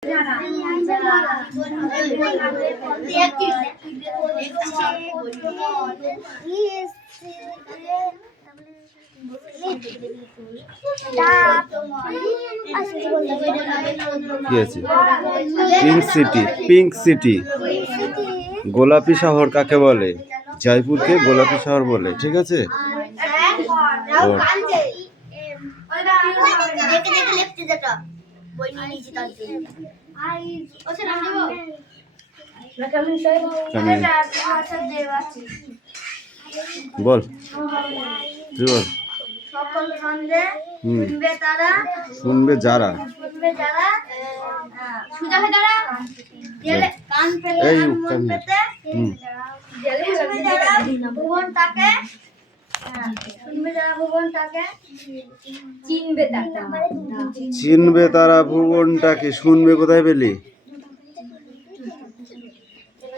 কি আছে? Pink city. Pink city. গোলাপি শহর কাকে বলে? জয়পুরকে গোলাপি শহর বলে, ঠিক আছে? বল, তুই বল। শুনবে যারা চিনবে তারা ভুবনটাকে। শুনবে কোথায় পেলি?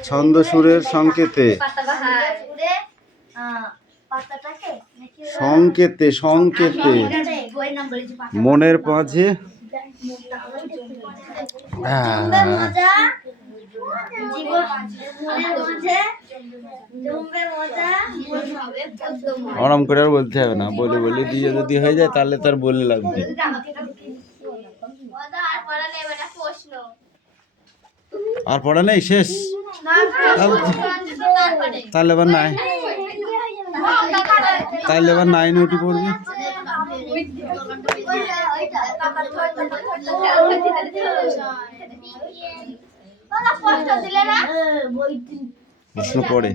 ছন্দ সুরের সংকেতে। সংকেতে সংকেতে মনের মাঝে। আরাম করে আর বলতে হবে না, বলে বলে দিয়ে যদি হয়ে যায় তাহলে তার বলে লাগবে। আর পড়া নেই, শেষ? তাহলে এবার নাই, তাহলে এবার 9 উঠে পড়বি। প্রশ্ন পড়ে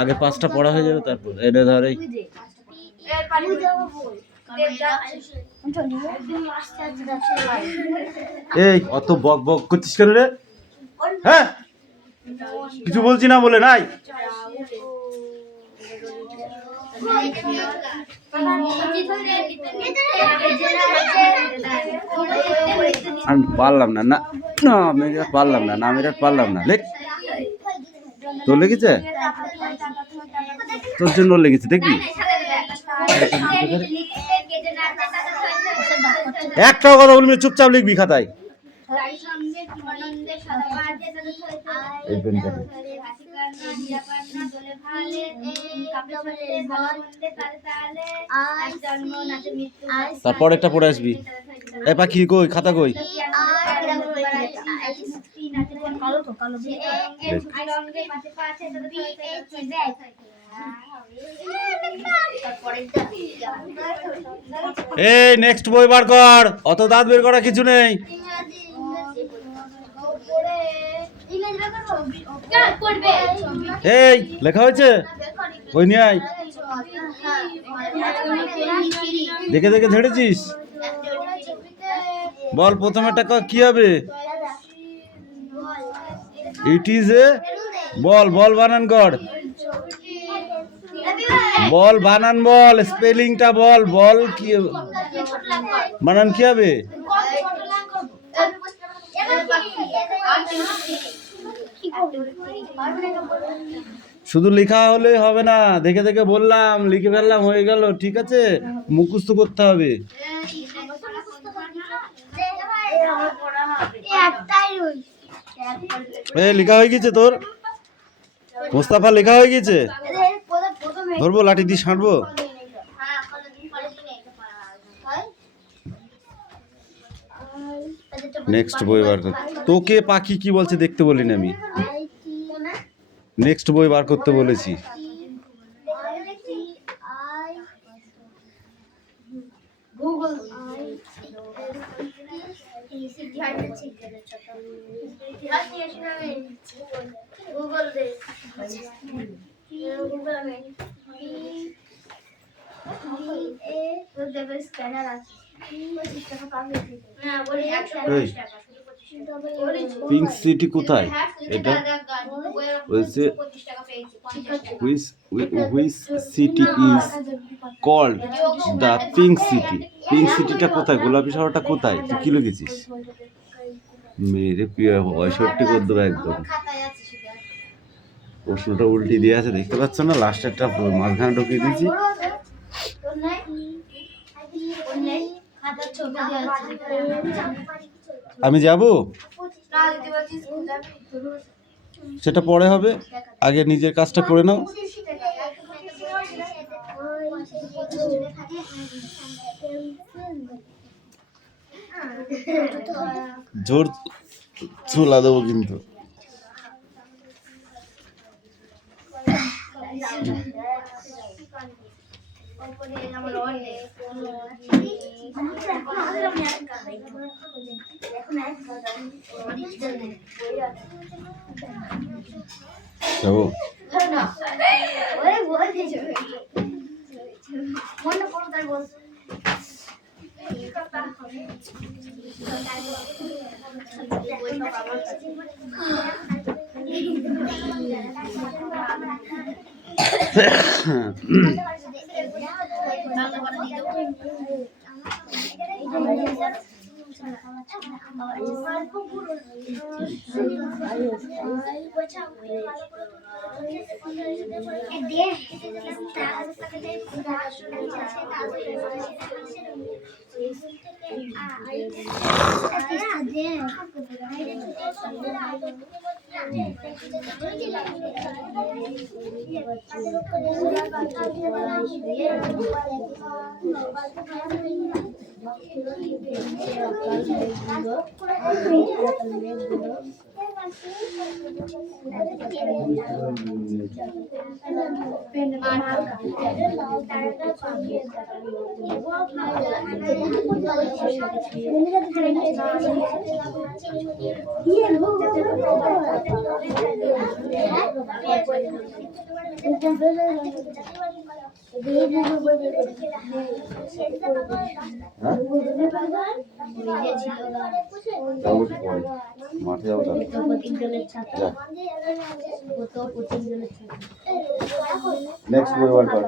আগে 5টা পড়া হয়ে যাবে, তারপর এটা ধরে। এই অত বক বক করছিস কেন রে? হ্যাঁ, কিছু বলছি না বলে নাই। আমি পারলাম না, না না মেরে পারলাম না, না মেরে পারলাম না। লেখ, তোর লেগেছে? তোর জন্য লেগেছে, দেখবি? একটাও কথা বলবি, চুপচাপ লিখবি খাতায়। তারপর একটা পড়ে আসবি। এ পাখি কই, খাতা কই? এই নেক্সট বই বার কর, অত দাঁত বের করা কিছু নেই। এই লেখা হয়েছে, বই নিয়ে আয়। দেখে দেখে ঝেড়েছিস? বল প্রথমেটা কি হবে? ইট ইজ এ বল। বল বানান কর, বল বানান বল, স্পেলিংটা বল। বল কি বানান কি হবে? শুধু লেখা হলে হবে না, দেখে দেখে বললাম, লিখে ফেললাম, হয়ে গেল, ঠিক আছে? মুখস্থ করতে হবে। লেখা হয়ে গেছে তোর? মোস্তাফা লেখা হয়ে গেছে? ধরবো লাঠি দিয়ে ছাঁটবো? নেক্সট বই বার কর। তোকে পাখি কি বলছে দেখতে বলিনি আমি, নেক্সট বই বার করতে বলেছি। পিঙ্ক সিটি কোথায়? এটা হচ্ছে which city is called the pink city. Pink সিটিটা কোথায়? গোলাপি শহরটা কোথায়? তুই কি লিখেছিস? মেরে প্রিয় 65 করে দেবো একদম। প্রশ্নটা উল্টি দিয়ে আছে, দেখতে পাচ্ছ না? লাস্টেরটা মাঝখানে ঢুকিয়ে দিয়েছি। আমি যাব, সেটা পরে হবে, আগে নিজের কাজটা করে নাও। জোর চুলা দেবো কিন্তু। যাবো মাঠে যাবো। নেক্সট রবিবার কর।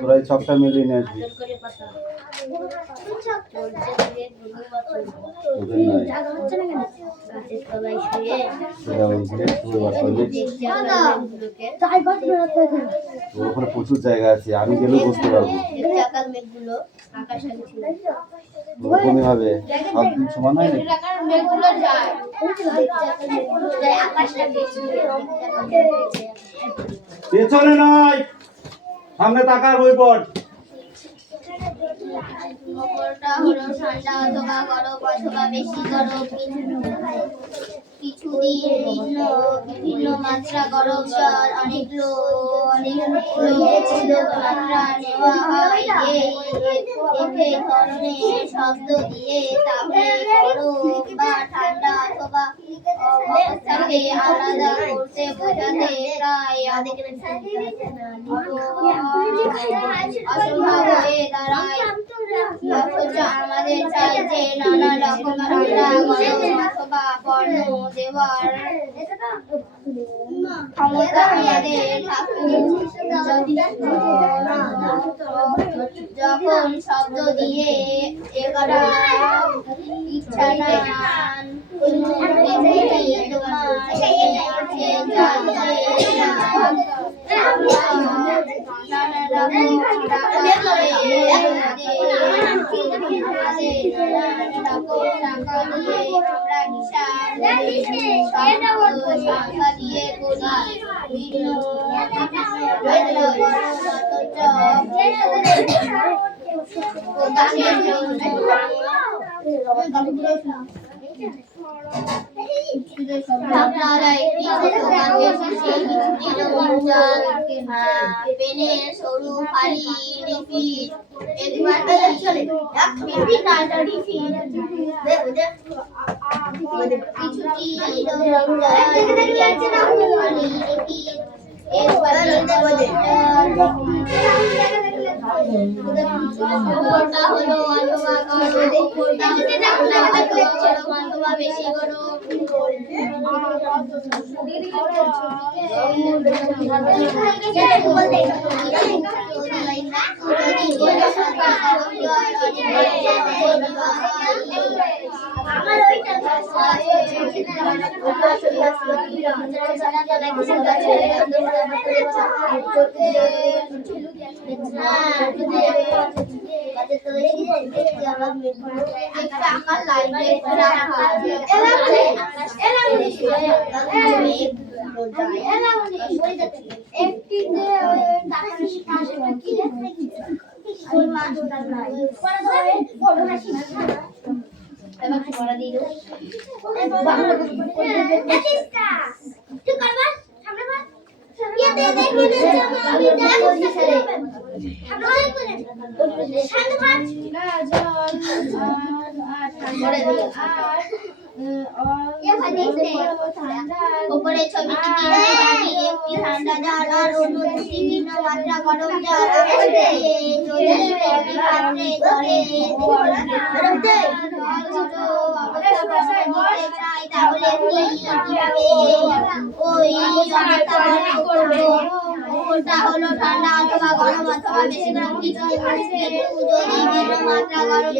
তোরা সবটা মিলিয়ে নিয়ে আসবি। ওখানে প্রচুর জায়গা আছে, আমি গেলেও বুঝতে পারবো। ওরকমই হবে, সব দিন সমান হয় না। পেছনে নয়, সামনে তাকার বই পড়। হলো ঠান্ডা অথবা গরম অথবা বেশি গরম, কিছুদিন বিভিন্ন মাত্রা গরম জ্বর অনেক মাত্রা নেওয়া হয় এই ধরনের শব্দ দিয়ে, তাহলে গরম বা ঠান্ডা অথবা অবস্থাকে আলাদা করতে বোঝাতে প্রায় অসম্ভব হয়ে দাঁড়ায়। অথচ আমাদের চাই যে নানা রকম ঠান্ডা গরম অথবা পণ্য দেওয়ার ক্ষমতা আমাদের যখন শব্দ দিয়ে এগারা ইচ্ছা নানান সরু ফালি উপরটা হলো অথবা গরম, উপরটা হলো ঠান্ডা অথবা বেশি গরম। আমার ওইটা উপরে ছবিটিতে একটি ঠান্ডা জল আর অন্যটি বিভিন্ন মাত্রা গরম জল আছে। যদি একটি পাত্রে জলে চাই তাহলে কিভাবে ওই অবস্থা বর্ণনা করব? উপরটা হলো ঠান্ডা অথবা গরম অথবা বেশি গরম কিছু যদি বিভিন্ন মাত্রা গরম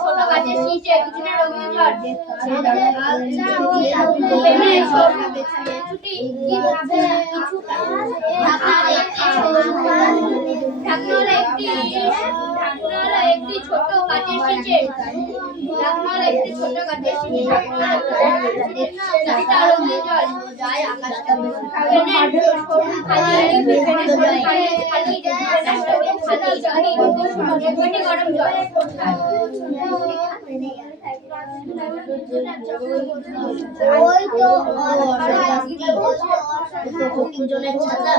ছোট গাছের শীষে কিছুটা রঙিন একটি ছোট গাছের শীষে একটি ছোট গাছের শীষে রঙিন জল যায় আকাশটা গরম জল ওই তো জলের ছাতা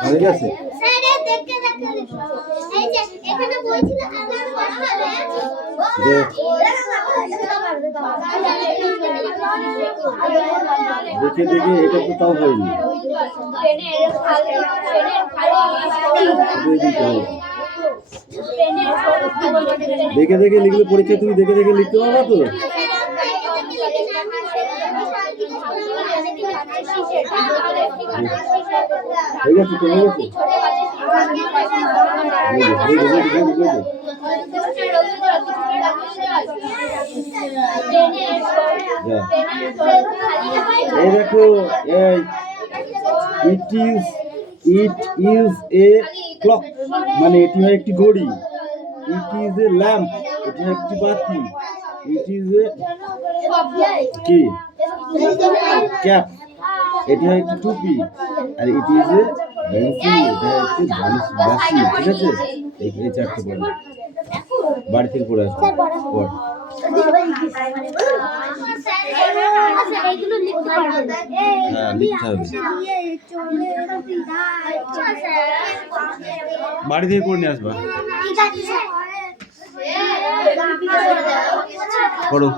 হয়ে গেছে। দেখে দেখে এটা তো তাও হয়নি। দেখে দেখে লিখলে পরীক্ষা তুমি দেখে দেখে লিখতে পারবা তো? হয়ে গেছে তো, হয়ে গেছে। এই দেখো, ইট ইজ এ ক্লক, মানে এটি হয় একটি ঘড়ি। ইট ইজ এ ল্যাম্প, এটি হয় একটি বাতি। ইট ইজ এ কি ক্যাপ, এটি হয় একটি টুপি। আর ইট ইজ এ ব্যান্সি, এটা হচ্ছে বাঁশি। ঠিক আছে, এই চারটে পড়ো, বাড়ি থেকে পড়ে আসবে পড়। হ্যাঁ, লিখতে হবে, বাড়ি থেকে পড়ে নিয়ে আসবা। পড়ো।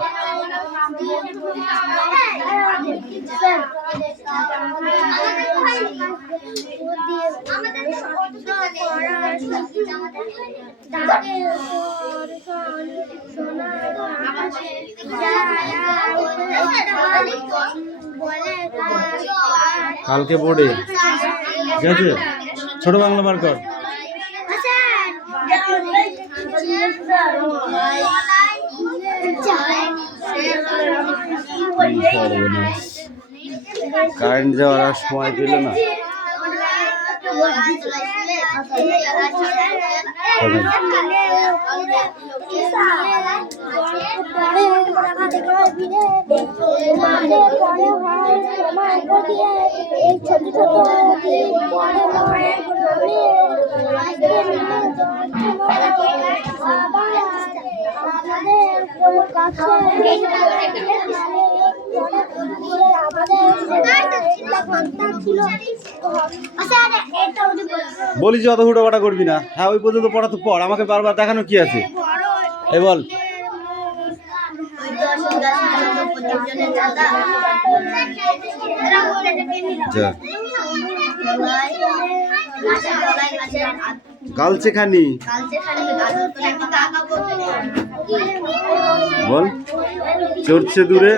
কালকে বোর্ডে, ঠিক আছে, ছোট বাংলা বার কর। কারেন্ট যাওয়ার আর সময় পেল না। বলি যে অত হুটো পাটা করবি না। হ্যাঁ, ওই পর্যন্ত পড়া তো পড়, আমাকে বারবার দেখানো কি আছে? এই বল। গালছে খানি বল, চড়ছে দূরে,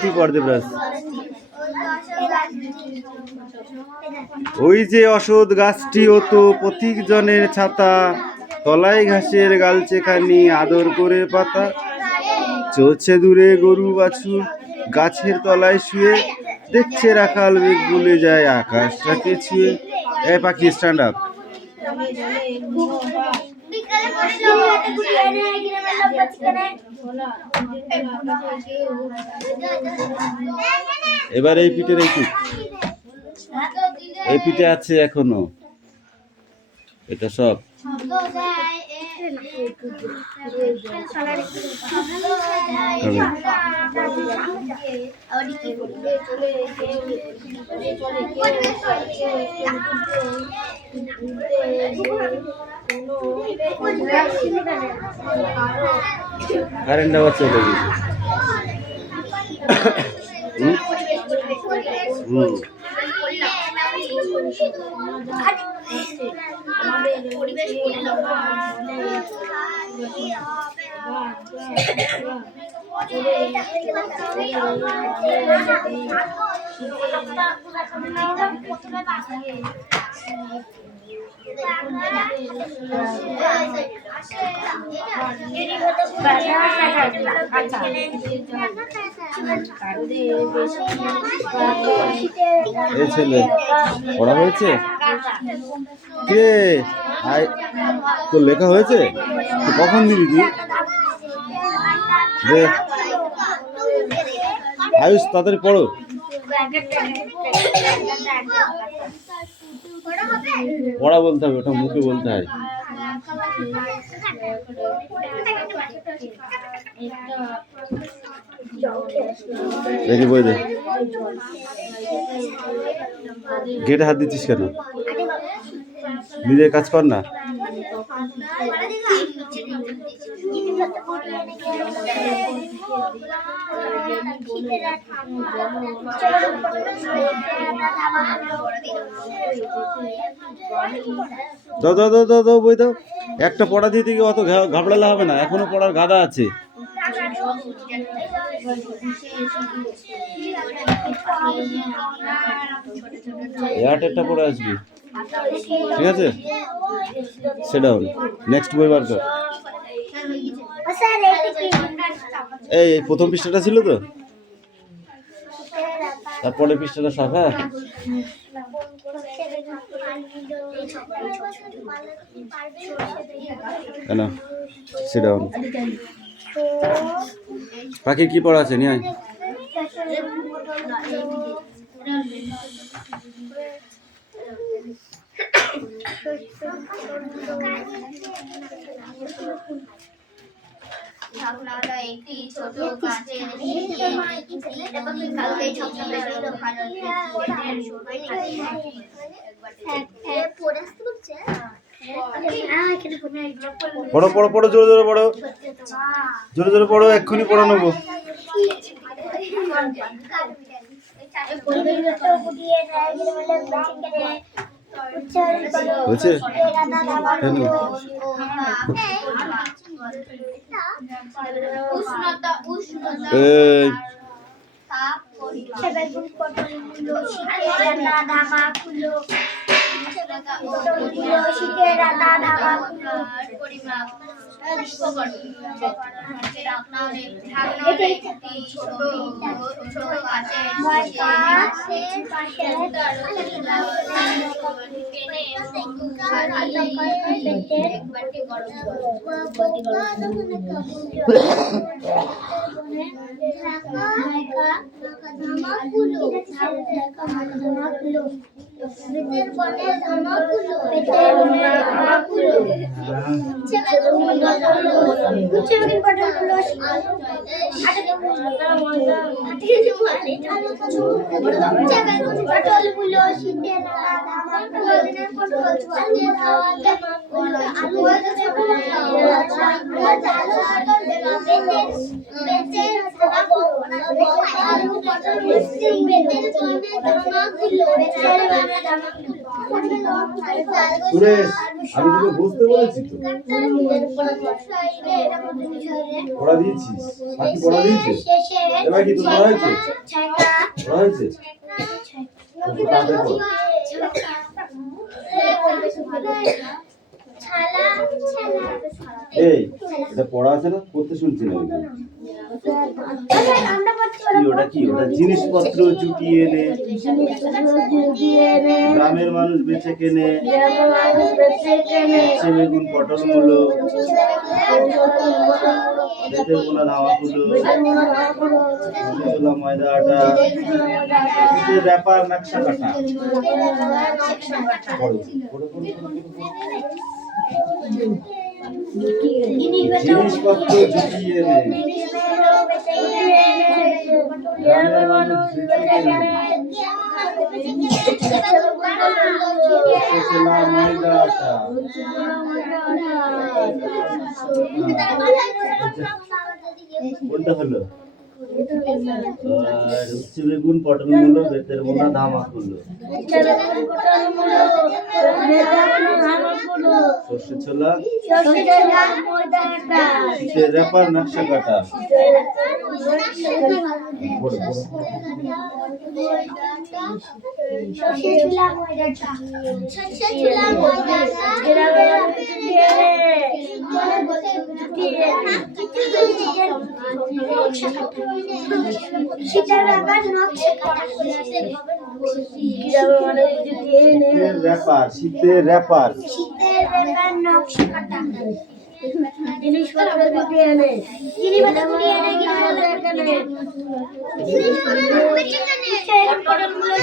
তুই পড়তে ব্রাস। ওই যে অসৎ গাছটি হতো পথিক জনের ছাতা, তলায় ঘাসের গালছে খানি আদর করে পাতা। চলছে দূরে গরু বাছুর গাছের তলায় শুয়ে, দেখছে রাখাল মেঘ ভুলে যায় আকাশটাকে ছুঁয়ে। এ পাখি স্ট্যান্ড আপ। এবার এই পিঠের এই পিঠে আছে এখনো, এটা সব কারেন্ট আবার চলে গেছে। এই ছেলে পড়া হয়েছে কে? তোর লেখা হয়েছে? কখন দিবি তুই? আয়ুষ তাড়াতাড়ি পড়ো। পড়া বলতে হবে, ওটা মুখে বলতে হয়। দেখি বই দে। গেটে হাত দিচ্ছিস কেন? নিজের কাজ কর না। দাও দাও দাও দাও দাও বই দাও। একটা পড়া দিতে গিয়ে অত ঘাবড়ালে হবে না, এখনো পড়ার গাদা আছে। এয়ারটেলটা পড়ে আসবি, ঠিক আছে? সেটা হল নেক্সট বই বার কর। এই প্রথম পৃষ্ঠাটা ছিল তো, তারপরে পৃষ্ঠাটা সব। হ্যাঁ, কেন সেটা হল পাখির কি পড়া আছে নিয়ে আয়। একটি ছোট কাচের পড়ো পড়ো পড়ো, জোরে জোরে পড়ো, জোরে জোরে পড়ো, এক্ষুনি পড়া নেবো। হয়েছে? এই সুরেশ, আমি তোকে বুঝতে বলেছি তো, পড়া দিয়েছিস, বাকি পড়া দিয়েছিস, এবার কি তোর পড়া হয়েছে? পড়া হয়েছে? এই এটা পড়া আছে না, পড়তে শুনছি না। ওটা কি? ওটা জিনিসপত্র জুটিয়ে এনে গ্রামের মানুষ বেঁচে কেনে, বেগুন পটল মূলো, বেতের বোনা ধামা কুলো, ছোলা ময়দা আটা, ব্যাপার নকশা কাটা। জিনিসপত্র জুটিয়ে এনে গ্রামের মানুষ বেঁচে কেনে, ছোলা ময়দা আটা। কোনটা হলো? উচ্ছে বেগুন পটল মূলো, বেতের বোনা ধামা কুলো, সর্ষে ছোলা, শীতের ব্যাপার নকশা কাটা। শীতের ব্যাপার, শীতের ব্যাপার নকশা কাটা।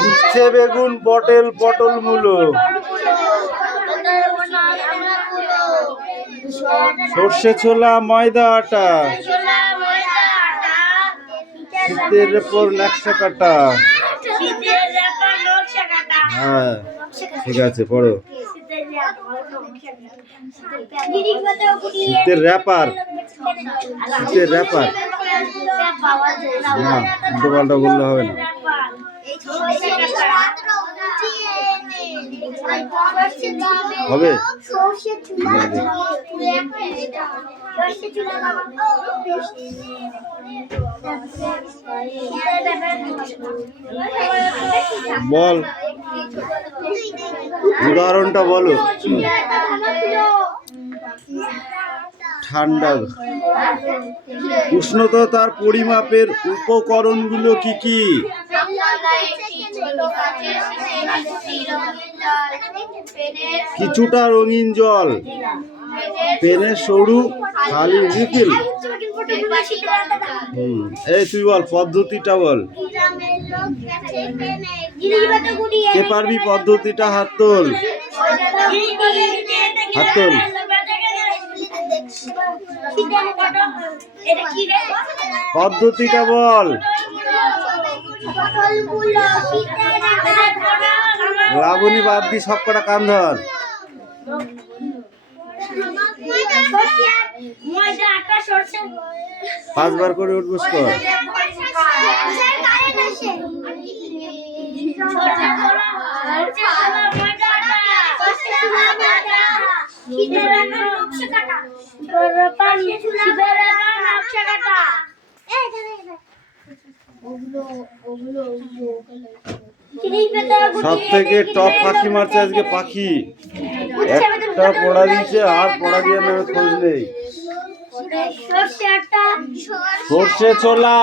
উচ্ছে বেগুন পটল মূলো, সর্ষে ছোলা ময়দা আটা, শীতের উপর নকশা কাটা। হ্যাঁ ঠিক আছে, পড়ো। শীতের র্যাপার, শীতের র্যাপার না, উল্টো পাল্টা বললে হবে না। হবে বল, উদাহরণটা বলো। ঠান্ডা। উষ্ণতার পরিমাপের উপকরণগুলো কি কি? কিছুটা রঙিন জল, পেনের সরু খালি রিফিল। এই তুই বল, পদ্ধতিটা বল। কে পারবি পদ্ধতিটা? হাত তোল, হাত তোল। পদ্ধতিটা বল। লাবণী বাদ দি সব কটা কান ধর। পাঁচবার করে উঠবস কর। সব থেকে টপ পাখি মারছে আজকে পাখি। একটা পড়া দিয়েছে, আর পড়া দিয়ে নামে খোঁজ নেই। সর্ষে ছোলা,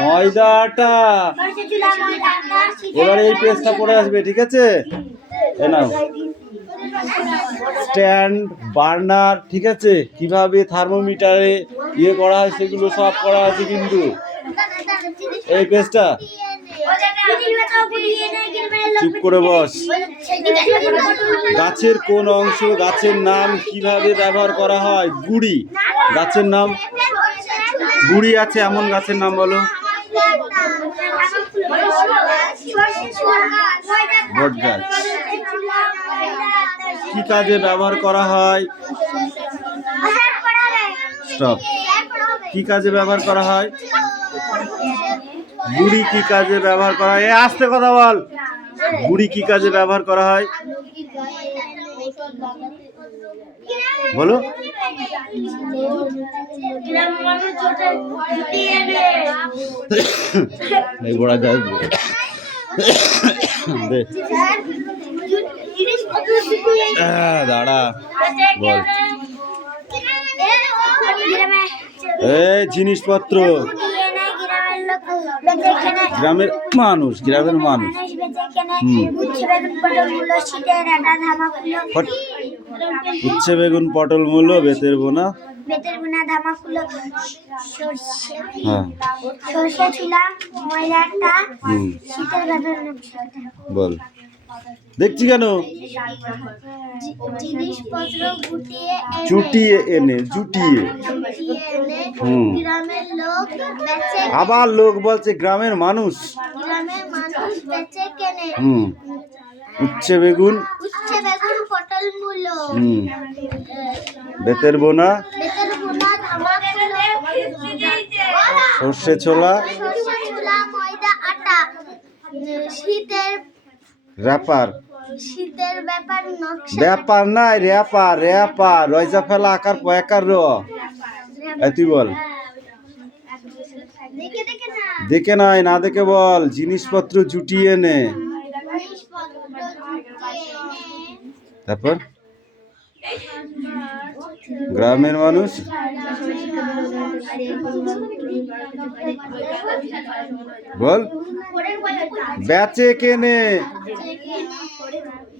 ময়দা আটা। এবারে এই পেজটা পড়ে আসবে, ঠিক আছে? এ নাও স্ট্যান্ড, বার্নার, ঠিক আছে? কিভাবে থার্মোমিটারে ইয়ে করা হয় সেগুলো সব করা আছে কিন্তু এই পেজটা। চুপ করে বস। গাছের কোন অংশ, গাছের নাম কিভাবে ব্যবহার করা হয়? গুড়ি। গাছের নাম গুড়ি আছে এমন গাছের নাম বলো। বট গাছ। কি কাজে ব্যবহার করা হয়? স্টপ। কি কাজে ব্যবহার করা হয়? গুড়ি কি কাজে ব্যবহার করা হয়? আস্তে কথা বল। গুড়ি কি কাজে ব্যবহার করা হয় বলো? এই বড়া গাছ দাঁড়া বল। এই জিনিসপত্র গ্রামের মানুষ, গ্রামের মানুষ। উচ্ছে বেগুন পটল মূলো বেতের বোনা, বল। দেখছি কেন? জুটিয়ে এনে, জুটিয়ে। আবার লোক বলছে গ্রামের মানুষ। উচ্ছে বেগুন, পটল মূলো, বেতের বোনা, সর্ষে ছোলা, ময়দা আটা, শীতের র্যাপার। শীতের ব্যাপার নকশা। ব্যাপার নাই, র্যাপার, র্যাপার। রয়জা ফেলা আকার পয়াকার র। তুই বল। দেখে নাই, না দেখে বল। জিনিসপত্র জুটিয়ে নে। তারপর গ্রামের মানুষ বল। বেচে কেনে।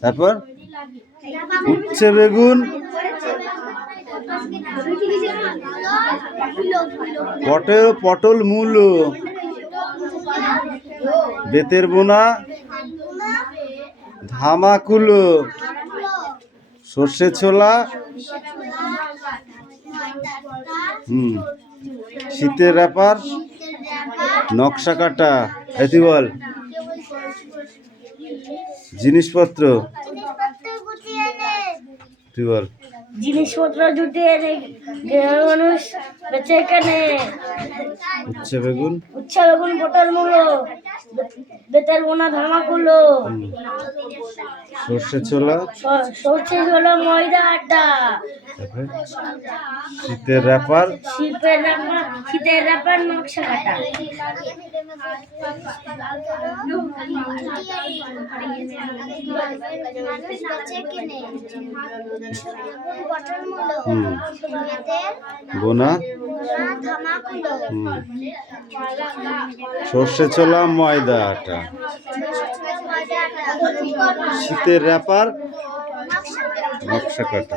তারপর উচ্ছে বেগুন, পটল মূলো, বেতের বোনা, ধামাকুলো, সর্ষে ছোলা, শীতের র্যাপার, নকশা কাটা। তুই বল। জিনিসপত্র তুই বল। জিনিসপত্র জুটে এনে গ্রামের মানুষ বেচে কেনে। উচ্ছে বেগুন, উচ্ছে বেগুন পটল মূলো, বেতের বোনা ধামাকুলো, সর্ষে ছোলা, সরষে ছোলা, ময়দা আটা, তারপরে শীতের র্যাপার, শীতের র্যাপার, নকশা কাটা। বোনা, সর্ষে ছোলা, ময়দা আটা, শীতের র্যাপার, নকশা কাটা।